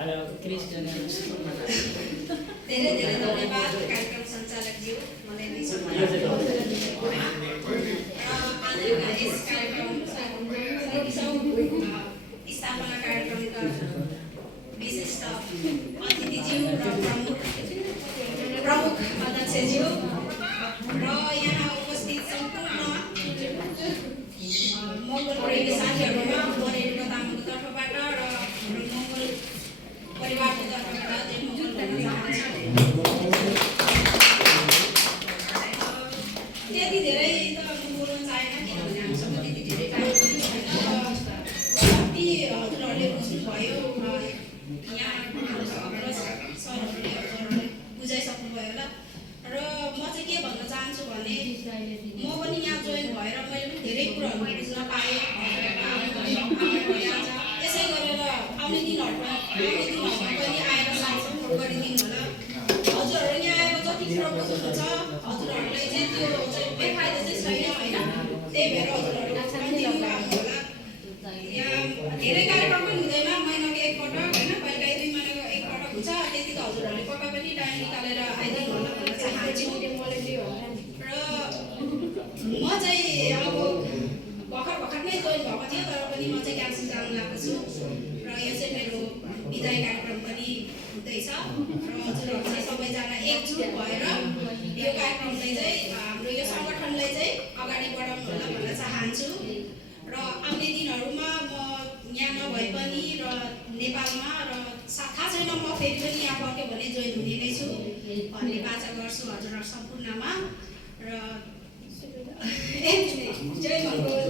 धेरै धेरै धन्यवाद कार्यक्रम सञ्चालकज्यू मलाई नै सम्मान आजका यस कार्यक्रम स्थापना कार्यक्रमका विशिष्ट अतिथिज्यू र प्रमुख अध्यक्षज्यू र यहाँ उपस्थित सम्पूर्ण मङ्गल प्रेमी साथीहरूमा बरेलीको तामाङको तर्फबाट र मङ्गल परिवारको तर्फबाट जय मङ्गल भन्न चाहन्छु। त्यति धेरै त बोल्न चाहेन किनभने हामीसँग त्यति धेरै टाइम पनि छैन र कति हजुरहरूले बुझ्नुभयो यहाँ सरहरूले हजुरहरूले बुझाइसक्नुभयो होला र म चाहिँ के भन्न चाहन्छु भने म पनि यहाँ जोइन भएर मैले पनि धेरै कुराहरू बुझ्न पाएँ। यसै गरेर आउने दिनहरूमा पनि आएर साथ सपोर्ट गरिदिनु होला। हजुरहरू यहाँ आएर जति कुरो बुझ्नुहुन्छ हजुरहरूलाई चाहिँ त्यो चाहिँ बेफाइदा चाहिँ छैन होइन, त्यही भएर हजुरहरू कन्टिन्यू आउनु होला। यहाँ धेरै कार्यक्रम पनि हुँदैन, महिनाको एकपटक होइन, कहिले 2 महिनाको एकपटक हुन्छ, त्यति त हजुरहरूले पक्का पनि टाइम निकालेर आइदिनु होला भन्न चाहन्छु। र म चाहिँ अब भर्खर नै जोइन भएको थियो तर पनि म चाहिँ क्याम्पस जान गएको छु र यो चाहिँ मेरो विदाय कार्यक्रम पनि हुँदैछ र हजुरहरू चाहिँ सबैजना एकजुट भएर यो कार्यक्रमलाई चाहिँ हाम्रो यो सङ्गठनलाई चाहिँ अगाडि बढाउनु होला भन्न चाहन्छु। र आउने दिनहरूमा म यहाँ नभए पनि र नेपालमा र थाहा छैन म फेरि पनि यहाँ फर्क्यो भने जोइन हुने नै छु भन्ने बाचा गर्छु हजुरहरू सम्पूर्णमा। र जय मङ्गल।